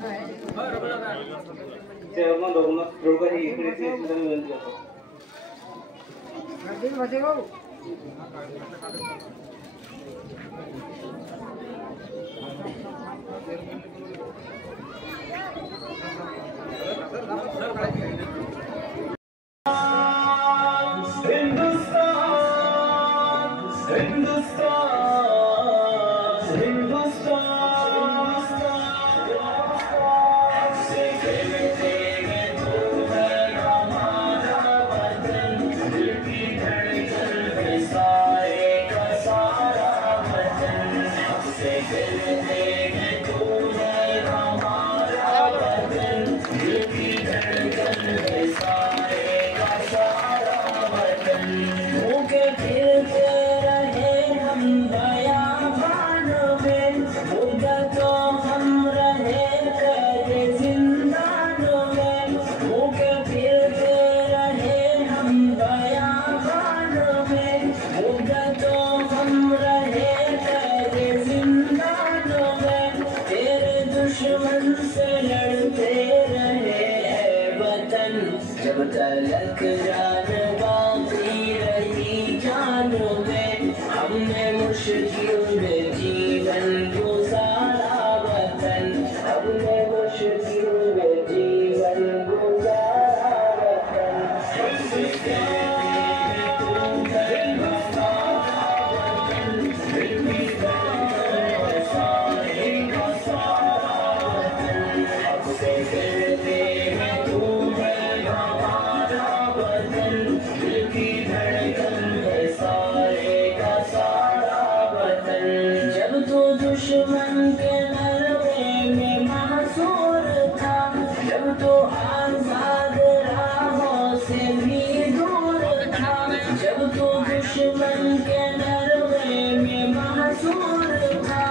मग दोघं इकडे विनंती करतो. जब तलक जान बाकी रही जानों में, हमने मुश्किल में जीवन गुजारा वतन, हमने मुश्किल में जीवन गुजारा वतन। दुश्मन के नरवे में मासूर था, जब तो आजाद राहों से भी दूर था, जब तो दुश्मन के नरवे में मासूर था,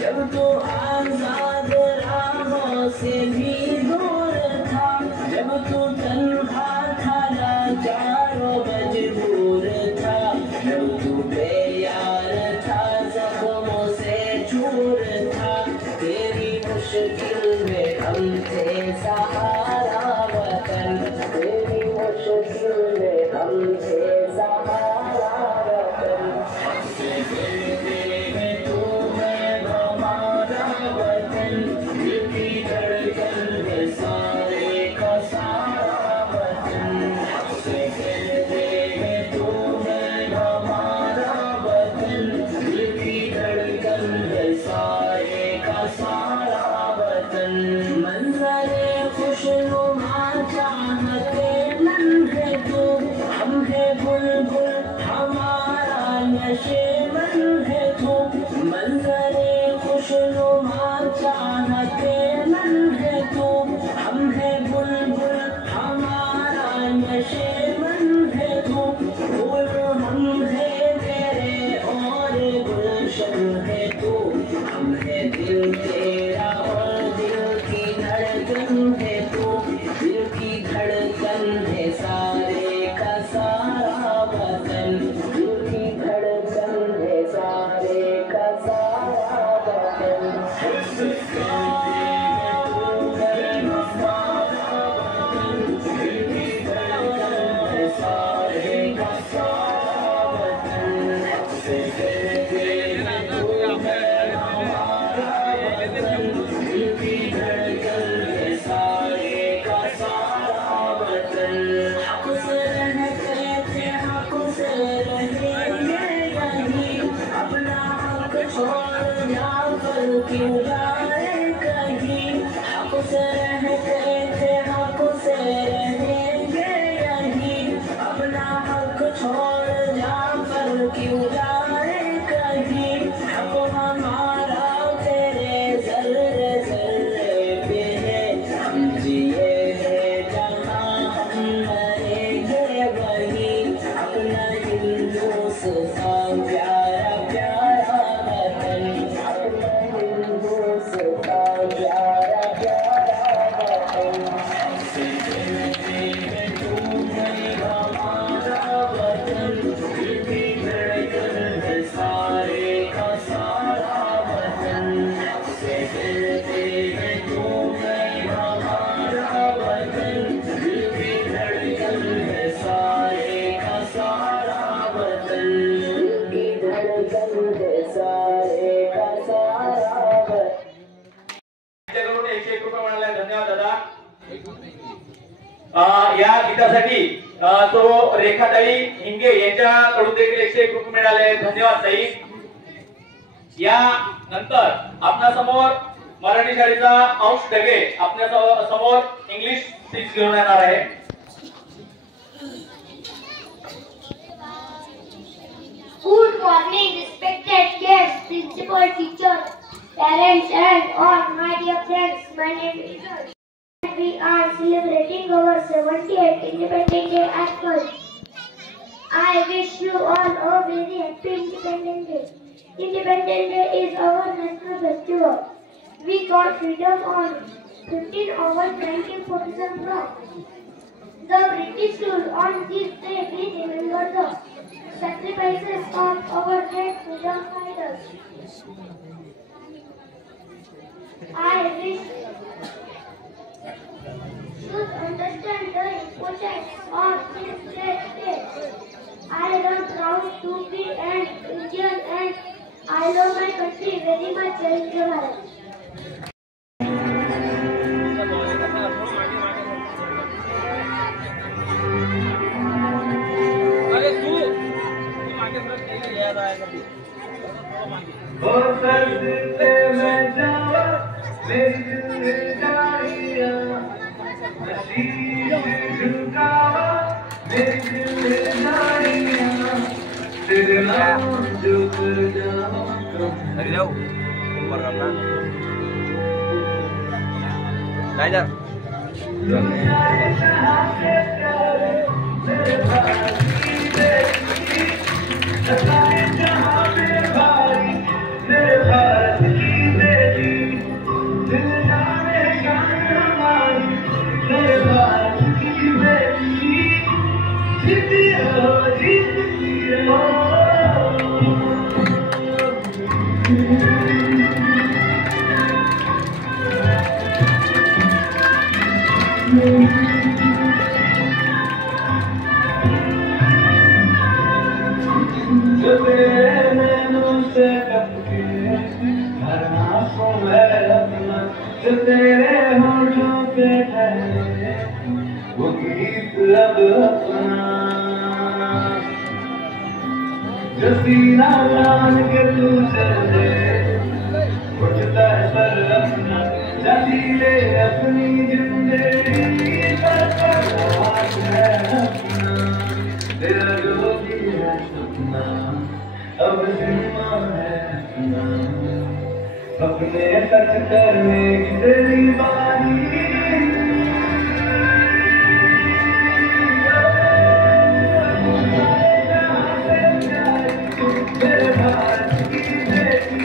जब तो आजाद राहों से भी दूर था, जब तो तन्हा था लाचार व मजबूर था, जब तू बेयार था जख्मों से चूर था, तेरी मुश्किल में हम थे सहारा वतन, तेरी मुश्किल में हम थे सहारा वतन। हमसे मिलते हैं तू है हमारा वतन, दिल की धड़कन में सारे का सारा वतन। हमसे मिलते हैं तू है हमारा वतन, दिल की धड़कन में सारे का सारा वतन। मंजरे खुशनुमा चाहते लम्हे तू, हम है बुलबुल या गीतासाठी तो रेखाताई हिंगे यांच्याकडून देखील 101 रुपये मिळाले. धन्यवाद ताई. या नंतर आपल्या समोर मराठी शाळेचा अंश ढगे आपल्या समोर इंग्लिश स्पीच घेऊन येणार आहे. Good morning, respected guests, principal, teachers, parents, and all my dear friends. My name is George. We are celebrating our 70th Independence Day at first. I wish you all a very happy Independence Day. Independence Day is our national festival. We got freedom on 15 August 1947. The British rule on this day. We remember the sacrifices of our great freedom fighters. I wish should understand the importance of this great day. I am proud to be an Indian and I love my country very much. Jai Bharat. Dari đâu? Còn làm nào? Đây nha. अपने सच करने की तेरी बारी मेरे भारत की बेटी मेरे भारत की बेटी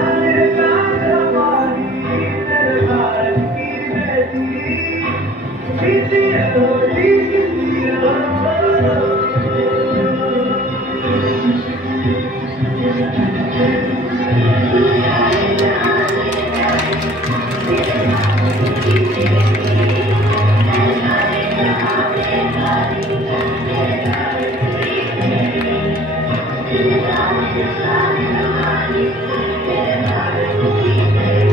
मेरे भारत की बेटी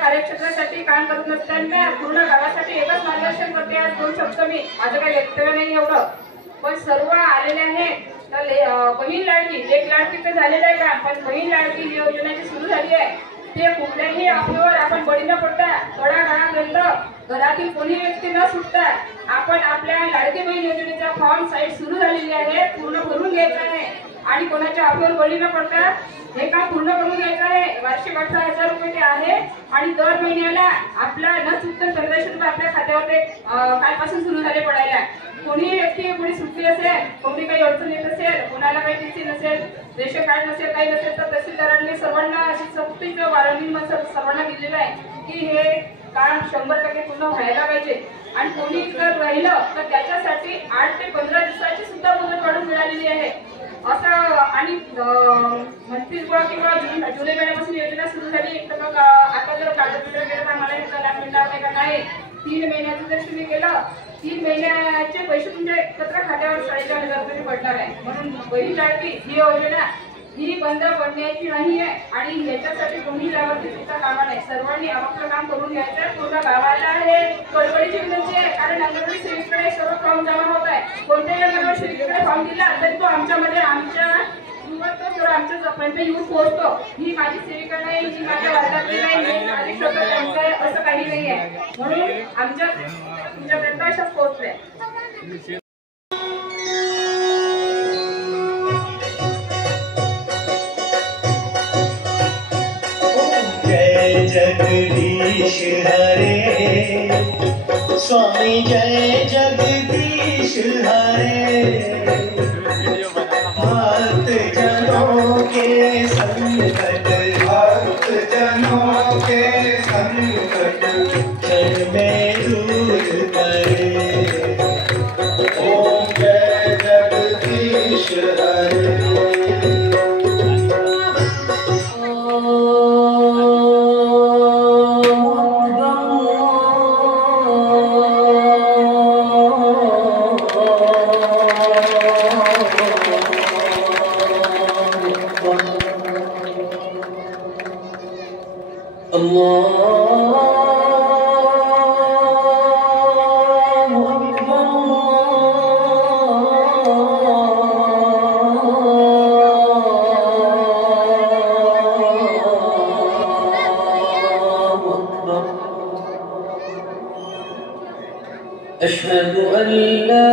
कार्यक्षेत्रासाठी काम करत नसताना पूर्ण गावासाठी एकच मार्गदर्शन करते. आज दोन शब्द मी माझं काही वक्तव्य नाही एवढं, पण सर्व आलेले आहेत. तर बहीण लाडकी एक लाडकीचं झालेलं आहे का, पण बहीण लाडकी जी योजना जी सुरू झाली आहे ते कुठल्याही आपल्यावर आपण बळी न पडता तळागाळापर्यंत घरातील कोणी व्यक्ती न सुटता आपण आपल्या लाडकी बहीण योजनेचा फॉर्म साईट सुरू झालेली आहे, पूर्ण भरून घ्यायचा आहे आणि कोणाच्या आपल्यावर बळी न पडता हे काम पूर्ण करून घ्यायचं आहे. वार्षिक 18,000 रुपये ते आहे आणि दर महिन्याला आपला न चुकता 1400 रुपये आपल्या खात्यावर ते कालपासून सुरू झाले पडायला. कोणी व्यक्ती कोणी सुट्टी असेल, कोणी काही अडचण येत असेल, कोणाला काही टीसी नसेल, रेशन कार्ड नसेल, काही नसेल तर तहसीलदारांनी सर्वांना अशी सक्तीचं वॉर्निंग सर्वांना दिलेलं आहे की हे काम 100% पूर्ण व्हायला पाहिजे. आणि कोणी जर राहिलं तर त्याच्यासाठी 8 ते 15 दिवसाची सुद्धा मुदत वाढून मिळालेली आहे. असं आणि मंथली किंवा जुलै महिन्यापासून योजना सुरू झाली तर मग आता जर कागदपत्र गेलं तर आम्हाला याचा लाभ मिळणार नाही का? नाही. 3 महिन्याचं जर तुम्ही केलं 3 महिन्याचे पैसे तुमच्या एकत्र खात्यावर 4,500 रुपये पडणार आहे. म्हणून बहीण लाडकी ही योजना ही बंद पडण्याची नाही आहे आणि याच्यासाठी कोणी लाभार्थी सुद्धा कामा नाही. सर्वांनी आपापलं काम करून घ्यायचं आहे. पूर्ण गावाला हे कळकळीची विनंती आहे, कारण अंगणवाडी सेविकेकडे सर्व फॉर्म जमा होत आहे. कोणत्याही अंगणवाडी सेविकेकडे फॉर्म दिला तरी तो आमच्यामध्ये आमच्या आमच्यापर्यंत येऊन पोहोचतो. ही माझी सेविका नाही, ही माझ्या वार्डातली नाही, ही माझी स्वतः त्यांचं आहे, असं काही नाही आहे. म्हणून तुमच्यापर्यंत अशाच पोहोचले. जय जगदीश हरे स्वामी, जय जगदीश हरे। भक्त जनों के संकट, भक्त जनों के संकट क्षण में दूर करे। ओम जय जगदीश हरे। أشهد أن لا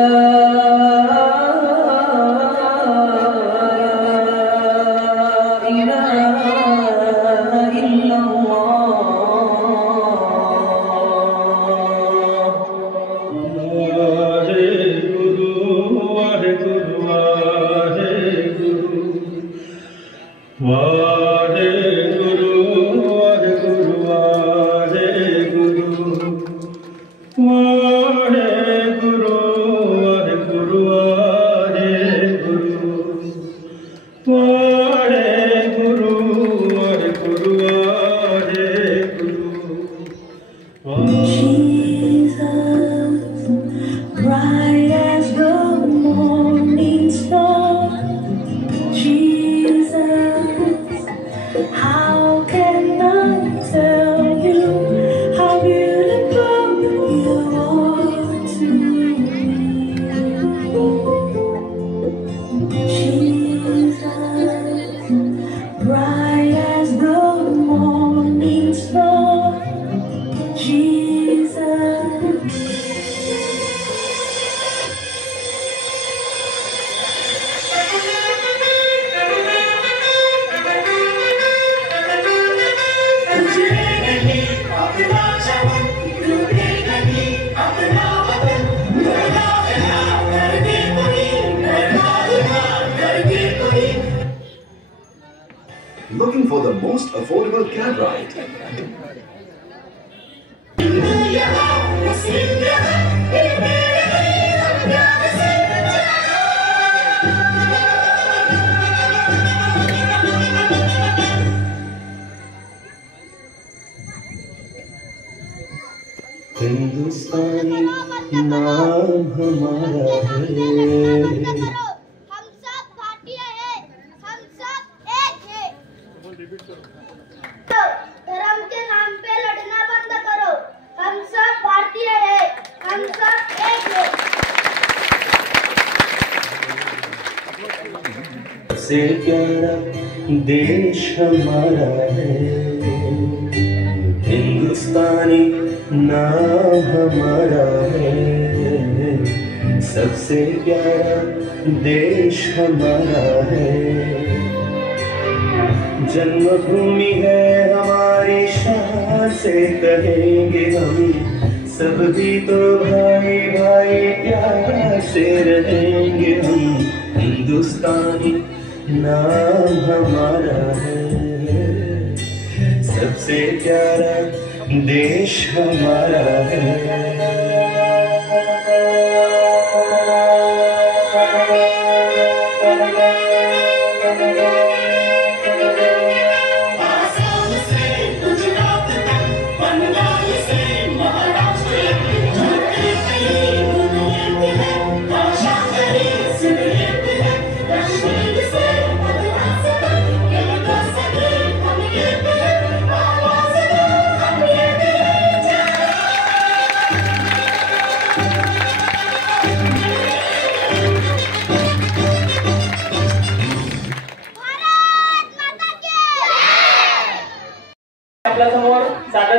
Looking for the most affordable cab ride? हिंदुस्तानी नाम हमारा है, हम सब भारतीय हैं, हम सब एक हैं। धर्म के नाम पे लड़ना बंद करो, हम सब भारतीय हैं, हम सब एक हैं। सबसे प्यारा देश हमारा है, हिंदुस्तानी नाम हमारा है। सबसे प्यारा देश हमारा है, जन्मभूमि है हमारी शान से कहेंगे हम, सब भी तो भाई भाई प्यार से रहेंगे हम। हिंदुस्तानी नाम हमारा है, सबसे प्यारा देश हमारा है।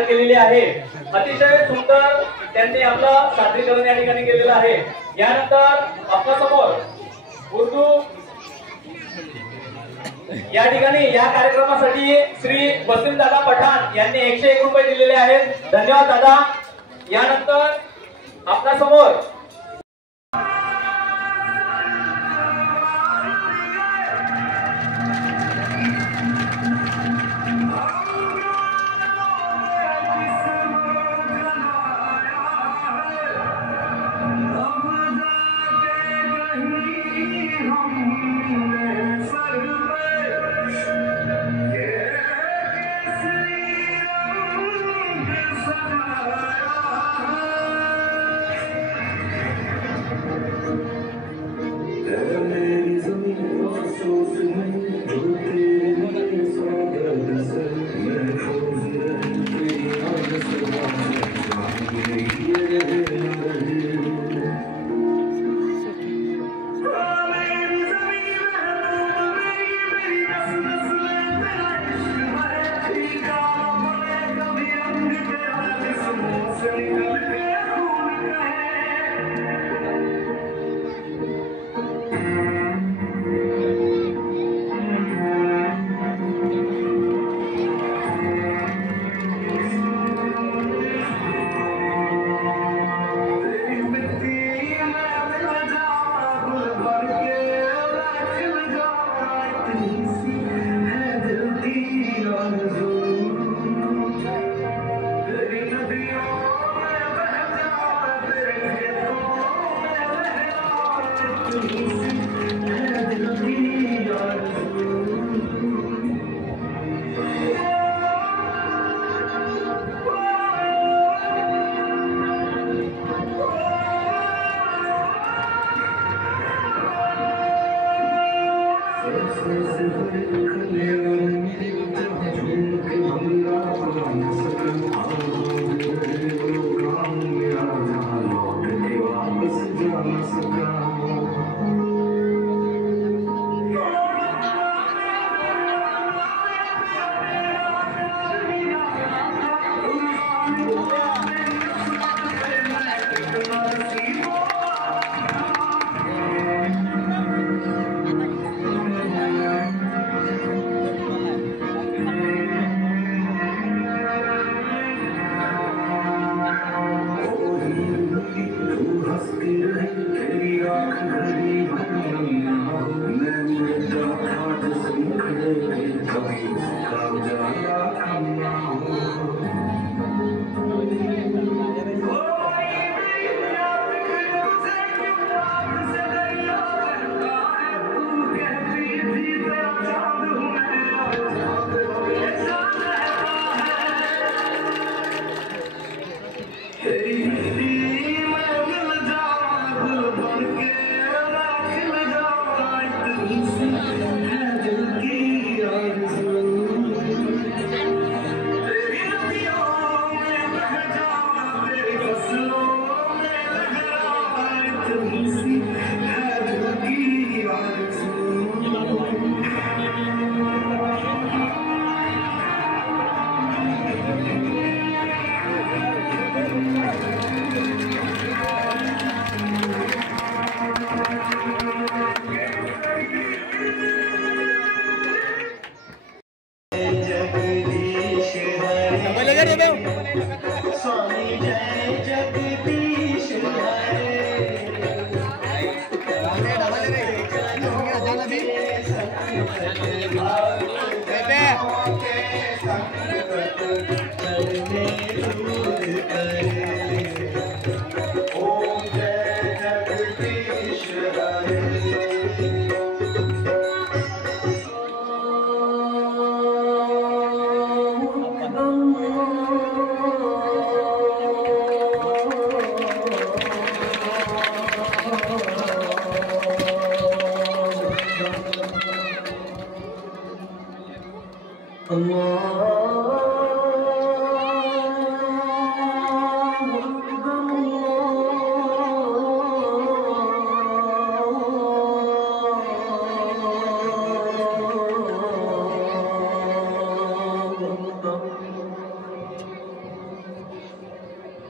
केलेली आहे. अतिशय सुंदर त्यांनी आपलं सादरीकरण या ठिकाणी केलेलं आहे. यानंतर आपल्यासमोर उर्दू या ठिकाणी या कार्यक्रमासाठी श्री वसीमदादा पठाण यांनी 101 रुपये दिलेले आहेत. धन्यवाद दादा. यानंतर आपल्यासमोर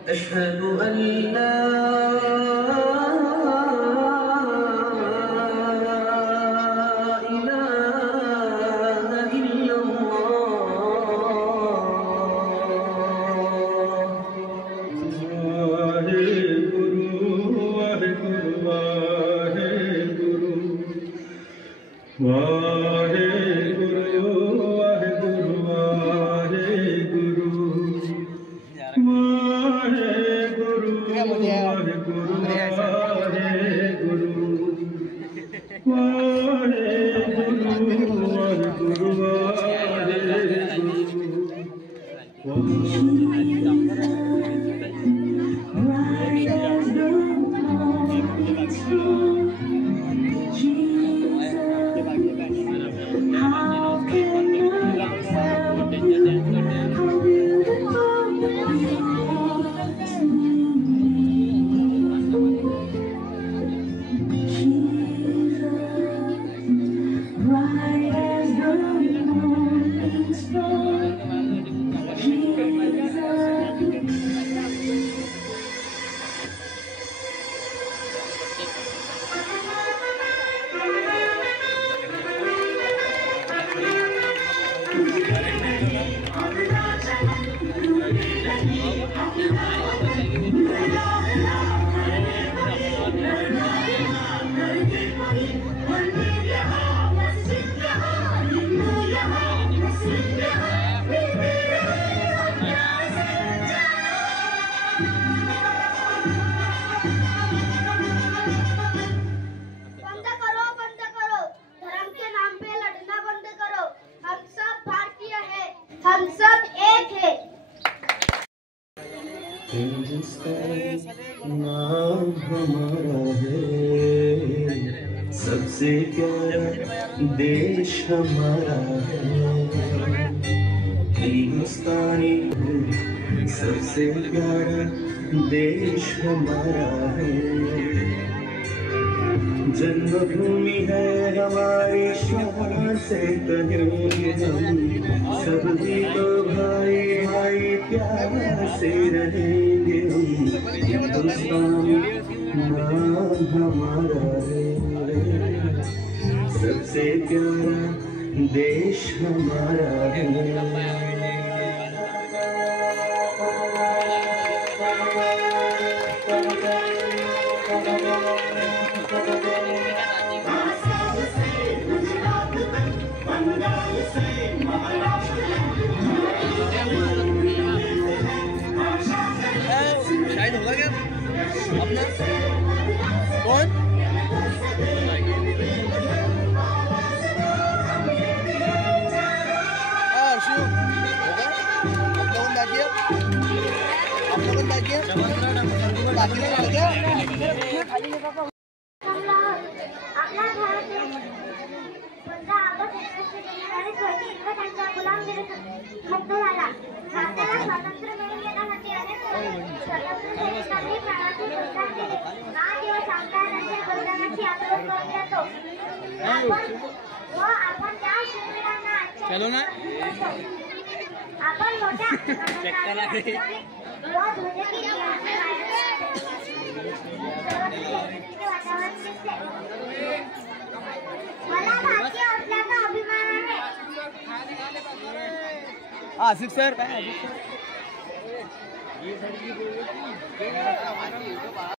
أشهد أن لا إله إلا बंद करो, धर्म के नाम पे लड़ना बंद करो। हम सब भारतीय हैं, हम सब एक हैं। हिंदुस्तान नाम हमारा है, सबसे प्यारा देश हमारा है। हिंदुस्तानी सबसे प्यारा देश हमारा है। जन्मभूमि है हमारी, शान से कहेंगे हम सभी तो भाई भाई प्यार से रहेंगे हम। हिंदुस्तान नाम हमारा है, सबसे प्यारा देश हमारा है। शायद होगा क्या अपना कौन शिव होगा। आप लोगों बाकी है बाकी नहीं लगे। आपला भारत देश 15 ऑगस्ट 1947 रोजी इंग्रजांच्या गुलामगिरीतून मुक्त झाला। भारताला स्वातंत्र्य मिळवून देण्यासाठी अनेक स्वातंत्र्य सैनिकांनी प्राणाचे बलिदान दिले। हा दिवस आपल्या त्यांच्या बलिदानाची आठवण करून देतो। आपण त्या शूरवीरांना चलो ना आपण मोठ्या वातावरण दिसते। मला भारतीय असल्याचा अभिमान आहे। आसिफ सर